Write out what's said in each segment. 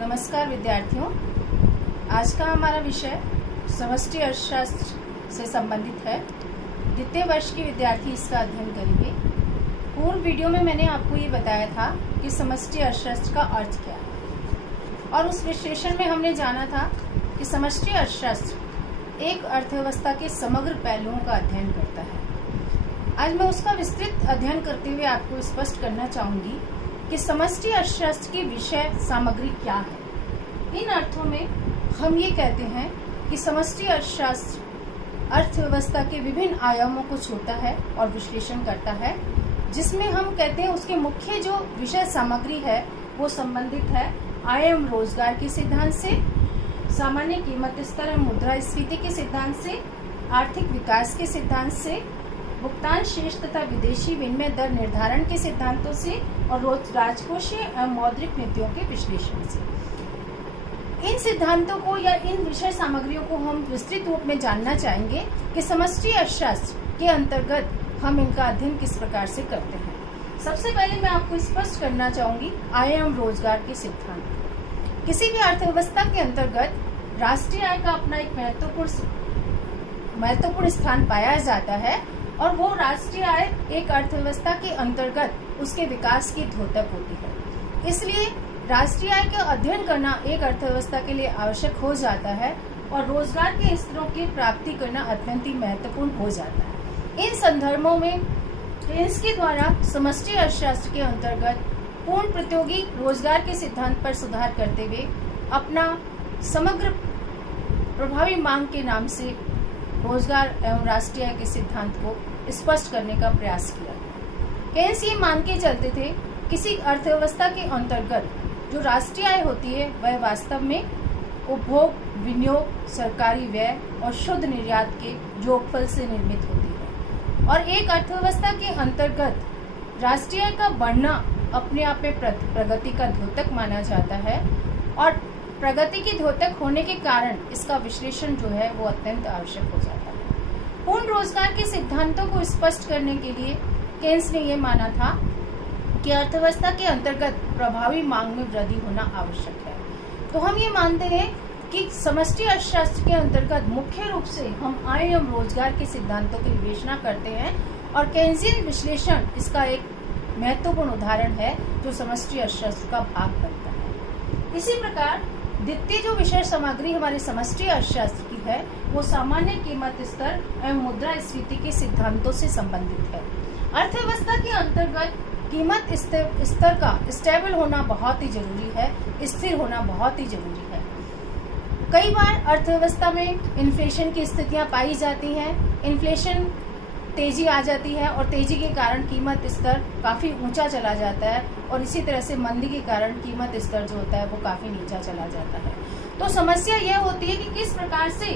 नमस्कार विद्यार्थियों, आज का हमारा विषय समष्टि अर्थशास्त्र से संबंधित है। द्वितीय वर्ष के विद्यार्थी इसका अध्ययन करेंगे। पूर्व वीडियो में मैंने आपको ये बताया था कि समष्टि अर्थशास्त्र का अर्थ क्या है, और उस विश्लेषण में हमने जाना था कि समष्टि अर्थशास्त्र एक अर्थव्यवस्था के समग्र पहलुओं का अध्ययन करता है। आज मैं उसका विस्तृत अध्ययन करते हुए आपको स्पष्ट करना चाहूंगी कि समष्टि अर्थशास्त्र की विषय सामग्री क्या है। इन अर्थों में हम ये कहते हैं कि समष्टि अर्थशास्त्र अर्थव्यवस्था के विभिन्न आयामों को छूता है और विश्लेषण करता है, जिसमें हम कहते हैं उसके मुख्य जो विषय सामग्री है वो संबंधित है आय एवं रोजगार के सिद्धांत से, सामान्य कीमत स्तर एवं मुद्रास्फीति के सिद्धांत से, आर्थिक विकास के सिद्धांत से, भुगतान शेष तथा विदेशी विनिमय दर निर्धारण के सिद्धांतों से और राजकोषीय एवं मौद्रिक नीतियों के विश्लेषण से। इन सिद्धांतों को या इन विषय सामग्रियों को हम विस्तृत रूप में जानना चाहेंगे कि समष्टि अर्थशास्त्र के अंतर्गत हम इनका अध्ययन किस प्रकार से करते हैं। सबसे पहले मैं आपको स्पष्ट करना चाहूंगी आय एवं रोजगार के सिद्धांत। किसी भी अर्थव्यवस्था के अंतर्गत राष्ट्रीय आय का अपना एक महत्वपूर्ण स्थान पाया जाता है, और वो राष्ट्रीय आय एक अर्थव्यवस्था के अंतर्गत उसके विकास की द्योतक होती है। इसलिए राष्ट्रीय आय का अध्ययन करना एक अर्थव्यवस्था के लिए आवश्यक हो जाता है, और रोजगार के स्तरों की प्राप्ति करना अत्यंत ही महत्वपूर्ण हो जाता है। इन संदर्भों में इसके द्वारा समष्टि अर्थशास्त्र के अंतर्गत पूर्ण प्रतियोगी रोजगार के सिद्धांत पर सुधार करते हुए अपना समग्र प्रभावी मांग के नाम से रोजगार एवं राष्ट्रीय आय के सिद्धांत को स्पष्ट करने का प्रयास किया। केन्स ये मान के चलते थे किसी अर्थव्यवस्था के अंतर्गत जो राष्ट्रीय आय होती है वह वास्तव में उपभोग, विनियोग, सरकारी व्यय और शुद्ध निर्यात के योगफल से निर्मित होती है। और एक अर्थव्यवस्था के अंतर्गत राष्ट्रीय आय का बढ़ना अपने आप में प्रगति का द्योतक माना जाता है, और प्रगति की द्योतक होने के कारण इसका विश्लेषण जो है वो अत्यंत आवश्यक हो जाता है। पूर्ण रोजगार के सिद्धांतों को स्पष्ट करने के लिए केन्स ने यह माना था कि अर्थव्यवस्था के अंतर्गत प्रभावी मांग में वृद्धि होना आवश्यक है। तो हम ये मानते हैं कि समष्टि अर्थशास्त्र के अंतर्गत मुख्य रूप से हम आय एवं रोजगार के सिद्धांतों की विवेचना करते हैं, और केन्सियन विश्लेषण इसका एक महत्वपूर्ण उदाहरण है जो समष्टि अर्थशास्त्र का भाग बनता है। इसी प्रकार द्वितीय जो विषय सामग्री हमारे समष्टि अर्थशास्त्र की है वो सामान्य कीमत स्तर एवं मुद्रास्फीति के सिद्धांतों से संबंधित है। अर्थव्यवस्था के अंतर्गत कीमत स्तर का स्टेबल होना बहुत ही जरूरी है, स्थिर होना बहुत ही जरूरी है। कई बार अर्थव्यवस्था में इन्फ्लेशन की स्थितियां पाई जाती हैं, इन्फ्लेशन तेजी आ जाती है और तेजी के कारण कीमत स्तर काफी ऊंचा चला जाता है, और इसी तरह से मंदी के कारण कीमत स्तर जो होता है वो काफी नीचा चला जाता है। तो समस्या यह होती है कि किस प्रकार से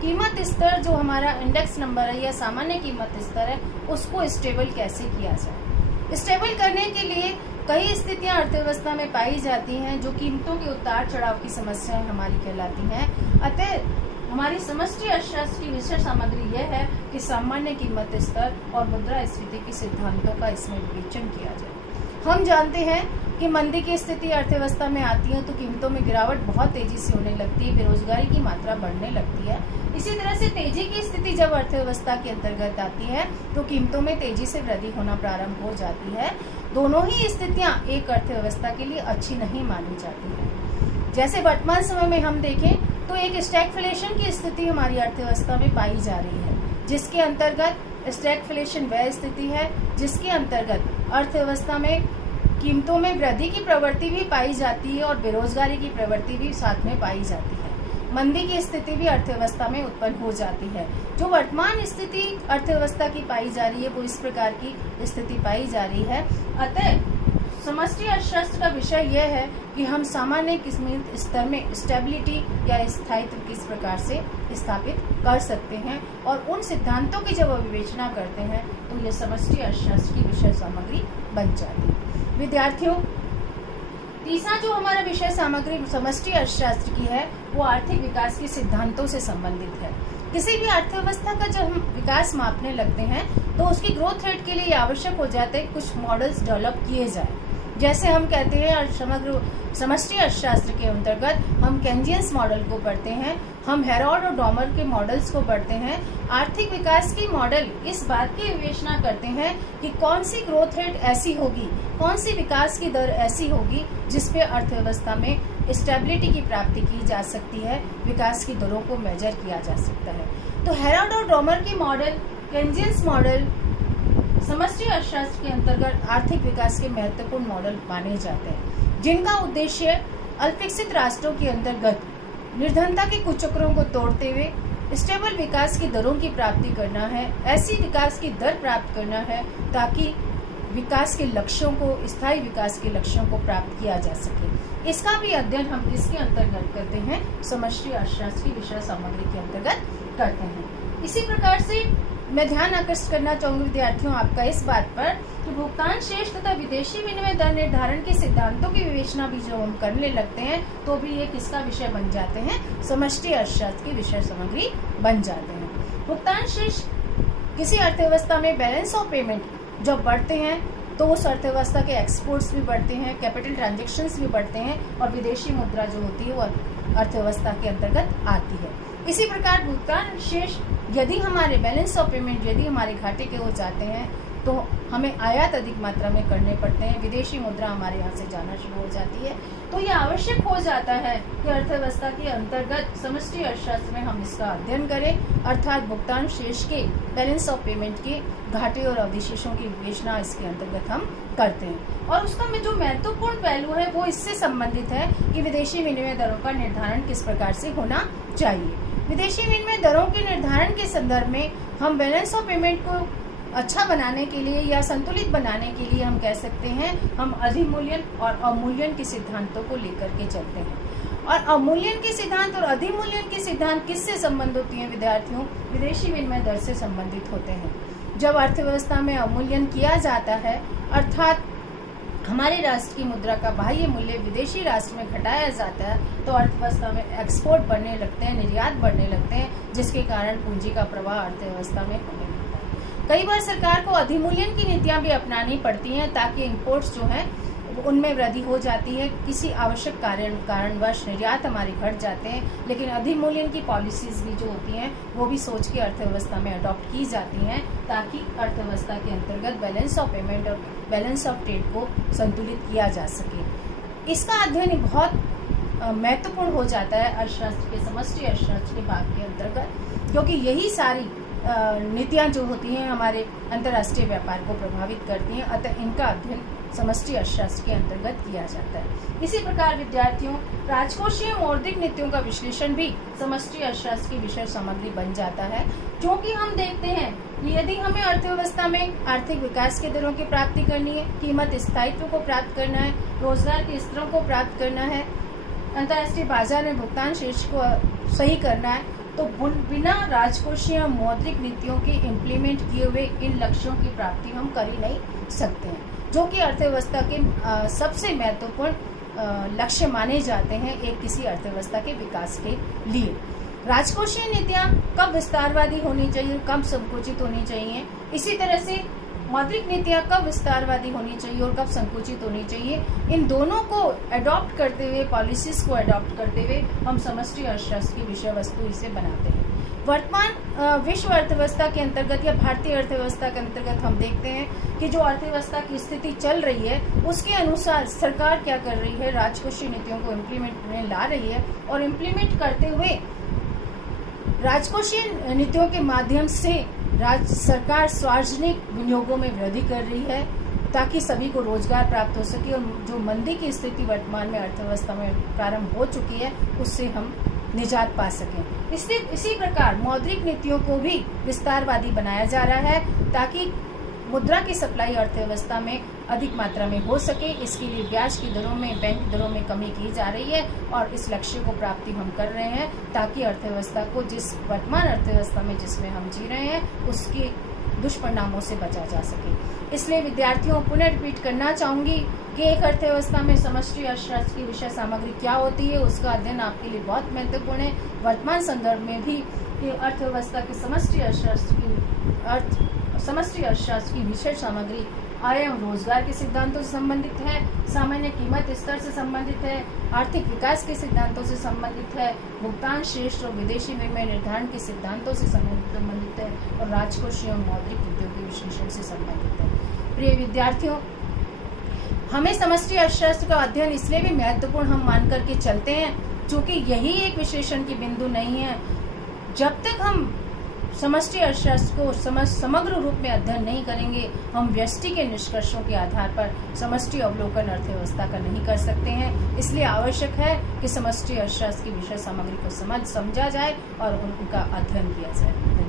कीमत स्तर जो हमारा इंडेक्स नंबर है या सामान्य कीमत स्तर है उसको स्टेबल कैसे किया जाए। स्टेबल करने के लिए कई स्थितियां अर्थव्यवस्था में पाई जाती हैं जो कीमतों के उतार चढ़ाव की समस्याएं हमारी कहलाती हैं। अतः हमारी समष्टि अर्थशास्त्र की विषय सामग्री यह है कि सामान्य कीमत स्तर और मुद्रास्फीति के सिद्धांतों का इसमें विवेचन किया जाए। हम जानते हैं कि मंदी की स्थिति अर्थव्यवस्था में आती है तो कीमतों में गिरावट बहुत तेजी से होने लगती है, बेरोजगारी की मात्रा बढ़ने लगती है। इसी तरह से तेजी की स्थिति जब अर्थव्यवस्था के अंतर्गत आती है तो कीमतों में तेजी से वृद्धि होना प्रारंभ हो जाती है। दोनों ही स्थितियां एक अर्थव्यवस्था के लिए अच्छी नहीं मानी जाती है। जैसे वर्तमान समय में हम देखें तो एक स्टैगफ्लेशन की स्थिति हमारी अर्थव्यवस्था में पाई जा रही है, जिसके अंतर्गत स्टैगफ्लेशन वह स्थिति है जिसके अंतर्गत अर्थव्यवस्था में कीमतों में वृद्धि की प्रवृत्ति भी पाई जाती है और बेरोजगारी की प्रवृत्ति भी साथ में पाई जाती है। मंदी की स्थिति भी अर्थव्यवस्था में उत्पन्न हो जाती है। जो वर्तमान स्थिति अर्थव्यवस्था की पाई जा रही है वो इस प्रकार की स्थिति पाई जा रही है। अतः समष्टि अर्थशास्त्र का विषय यह है कि हम सामान्य कीमत स्तर में स्टेबिलिटी या स्थायित्व किस प्रकार से स्थापित कर सकते हैं, और उन सिद्धांतों की जब विवेचना करते हैं तो ये समष्टि अर्थशास्त्र की विषय सामग्री बन जाती है। विद्यार्थियों, तीसरा जो हमारा विषय सामग्री समष्टि अर्थशास्त्र की है वो आर्थिक विकास के सिद्धांतों से संबंधित है। किसी भी अर्थव्यवस्था का जब हम विकास मापने लगते हैं तो उसकी ग्रोथ रेट के लिए आवश्यक हो जाते हैं कुछ मॉडल्स डेवलप किए जाए। जैसे हम कहते हैं और समष्टि अर्थशास्त्र के अंतर्गत हम केन्जियंस मॉडल को पढ़ते हैं, हम हेरोल्ड और डॉमर के मॉडल्स को पढ़ते हैं। आर्थिक विकास की मॉडल इस बात की विवेचना करते हैं कि कौन सी ग्रोथ रेट ऐसी होगी, कौन सी विकास की दर ऐसी होगी जिसपे अर्थव्यवस्था में स्टेबिलिटी की प्राप्ति की जा सकती है, विकास की दरों को मेजर किया जा सकता है। तो हेरोल्ड और डॉमर के मॉडल, केन्जियंस मॉडल समष्टि अर्थशास्त्र के अंतर्गत आर्थिक विकास के महत्वपूर्ण मॉडल माने जाते हैं, जिनका उद्देश्य अल्पविकसित राष्ट्रों के अंतर्गत निर्धनता के कुचक्रों को तोड़ते हुए स्टेबल विकास की दरों की प्राप्ति करना है। ऐसी विकास की दर प्राप्त करना है ताकि विकास के लक्ष्यों को, स्थायी विकास के लक्ष्यों को प्राप्त किया जा सके। इसका भी अध्ययन हम इसके अंतर्गत करते हैं, समष्टि अर्थशास्त्र की विषय सामग्री के अंतर्गत करते हैं। इसी प्रकार से मैं ध्यान आकर्षित करना चाहूंगी विद्यार्थियों आपका इस बात पर कि भुगतान शेष तथा विदेशी विनिमय दर निर्धारण के सिद्धांतों की विवेचना भी जो हम करने लगते हैं तो भी ये किसका विषय बन जाते हैं, समष्टि अर्थशास्त्र की विषय सामग्री बन जाते हैं। भुगतान शेष किसी अर्थव्यवस्था में बैलेंस ऑफ पेमेंट जब बढ़ते हैं तो उस अर्थव्यवस्था के एक्सपोर्ट्स भी बढ़ते हैं, कैपिटल ट्रांजेक्शन्स भी बढ़ते हैं और विदेशी मुद्रा जो होती है वो अर्थव्यवस्था के अंतर्गत आती है। इसी प्रकार भुगतान शेष यदि हमारे बैलेंस ऑफ पेमेंट यदि हमारे घाटे के हो जाते हैं तो हमें आयात अधिक मात्रा में करने पड़ते हैं, विदेशी मुद्रा हमारे यहाँ से जाना शुरू हो जाती है। तो ये आवश्यक हो जाता है कि अर्थव्यवस्था के अंतर्गत समष्टि अर्थशास्त्र में हम इसका अध्ययन करें, अर्थात भुगतान शेष के, बैलेंस ऑफ पेमेंट के घाटे और अवधिशेषों की विवेचना इसके अंतर्गत हम करते हैं। और उसका में जो महत्वपूर्ण पहलू है वो इससे संबंधित है कि विदेशी विनिमय दरों का निर्धारण किस प्रकार से होना चाहिए। विदेशी विनिमय दरों के निर्धारण के संदर्भ में हम बैलेंस ऑफ पेमेंट को अच्छा बनाने के लिए या संतुलित बनाने के लिए हम कह सकते हैं हम अधिमूल्यन और अवमूल्यन के सिद्धांतों को लेकर के चलते हैं। और अवमूल्यन के सिद्धांत और अधिमूल्यन के सिद्धांत किससे संबंध होती हैं विद्यार्थियों, विदेशी विनिमय दर से संबंधित होते हैं। जब अर्थव्यवस्था में अवमूल्यन किया जाता है अर्थात हमारे राष्ट्र की मुद्रा का बाह्य मूल्य विदेशी राष्ट्र में घटाया जाता है तो अर्थव्यवस्था में एक्सपोर्ट बढ़ने लगते हैं, निर्यात बढ़ने लगते हैं, जिसके कारण पूंजी का प्रवाह अर्थव्यवस्था में होने लगता है। कई बार सरकार को अधिमूल्यन की नीतियां भी अपनानी पड़ती हैं ताकि इंपोर्ट्स जो हैं उनमें वृद्धि हो जाती है, किसी आवश्यक कारणवश निर्यात हमारे घट जाते हैं, लेकिन अधिमूल्यन की पॉलिसीज भी जो होती हैं वो भी सोच के अर्थव्यवस्था में अडॉप्ट की जाती हैं ताकि अर्थव्यवस्था के अंतर्गत बैलेंस ऑफ पेमेंट और बैलेंस ऑफ ट्रेड को संतुलित किया जा सके। इसका अध्ययन बहुत महत्वपूर्ण हो जाता है अर्थशास्त्र के, समष्टि अर्थशास्त्र के भाग के अंतर्गत, क्योंकि यही सारी नीतियां जो होती हैं हमारे अंतर्राष्ट्रीय व्यापार को प्रभावित करती हैं, अतः इनका अध्ययन समष्टि अर्थशास्त्र के अंतर्गत किया जाता है। इसी प्रकार विद्यार्थियों राजकोषीय मौद्रिक नीतियों का विश्लेषण भी समष्टि अर्थशास्त्र की विषय सामग्री बन जाता है, क्योंकि हम देखते हैं कि यदि हमें अर्थव्यवस्था में आर्थिक विकास के दरों की प्राप्ति करनी है, कीमत स्थायित्व को प्राप्त करना है, रोजगार के स्तरों को प्राप्त करना है, अंतर्राष्ट्रीय बाजार में भुगतान शेष को सही करना है, तो बिना राजकोषीय मौद्रिक नीतियों के इम्प्लीमेंट किए हुए इन लक्ष्यों की प्राप्ति हम कर ही नहीं सकते हैं, जो कि अर्थव्यवस्था के सबसे महत्वपूर्ण लक्ष्य माने जाते हैं एक किसी अर्थव्यवस्था के विकास के लिए। राजकोषीय नीतियां कब विस्तारवादी होनी चाहिए, कब संकुचित होनी चाहिए, इसी तरह से मौद्रिक नीतियां कब विस्तारवादी होनी चाहिए और कब संकुचित होनी चाहिए, इन दोनों को अडॉप्ट करते हुए, पॉलिसीज को अडॉप्ट करते हुए हम समष्टि अर्थशास्त्र की विषय वस्तु इसे बनाते हैं। वर्तमान विश्व अर्थव्यवस्था के अंतर्गत या भारतीय अर्थव्यवस्था के अंतर्गत हम देखते हैं कि जो अर्थव्यवस्था की स्थिति चल रही है उसके अनुसार सरकार क्या कर रही है, राजकोषीय नीतियों को इम्प्लीमेंट में ला रही है और इम्प्लीमेंट करते हुए राजकोषीय नीतियों के माध्यम से राज्य सरकार सार्वजनिक विनियोगों में वृद्धि कर रही है ताकि सभी को रोजगार प्राप्त हो सके और जो मंदी की स्थिति वर्तमान में अर्थव्यवस्था में प्रारंभ हो चुकी है उससे हम निजात पा सकें। इसी प्रकार मौद्रिक नीतियों को भी विस्तारवादी बनाया जा रहा है ताकि मुद्रा की सप्लाई अर्थव्यवस्था में अधिक मात्रा में हो सके। इसके लिए ब्याज की दरों में, बैंक दरों में कमी की जा रही है और इस लक्ष्य को प्राप्ति हम कर रहे हैं ताकि अर्थव्यवस्था को जिस वर्तमान अर्थव्यवस्था में जिसमें हम जी रहे हैं उसके दुष्परिणामों से बचा जा सके। इसलिए विद्यार्थियों पुनः रिपीट करना चाहूंगी कि एक अर्थव्यवस्था में समष्टि अर्थशास्त्र की विषय सामग्री क्या होती है, उसका अध्ययन आपके लिए बहुत महत्वपूर्ण है। वर्तमान संदर्भ में भी अर्थव्यवस्था के समष्टि अर्थशास्त्र की विषय सामग्री आय एवं रोजगार के सिद्धांतों से संबंधित है, सामान्य कीमत स्तर से संबंधित है, आर्थिक विकास के सिद्धांतों से संबंधित है, भुगतान श्रेष्ठ और विदेशी विनिमय निर्धारण के सिद्धांतों से संबंधित है और राजकोषीय और मौद्रिक उद्योगी विश्लेषण से संबंधित है। प्रिय विद्यार्थियों, हमें समष्टि अर्थशास्त्र का अध्ययन इसलिए भी महत्वपूर्ण हम मान करके चलते हैं क्योंकि यही एक विश्लेषण की बिंदु नहीं है। जब तक हम समष्टि अर्थशास्त्र को समग्र रूप में अध्ययन नहीं करेंगे, हम व्यष्टि के निष्कर्षों के आधार पर समष्टि अवलोकन अर्थव्यवस्था का नहीं कर सकते हैं। इसलिए आवश्यक है कि समष्टि अर्थशास्त्र की विषय सामग्री को समझा जाए और उनका अध्ययन किया जाए।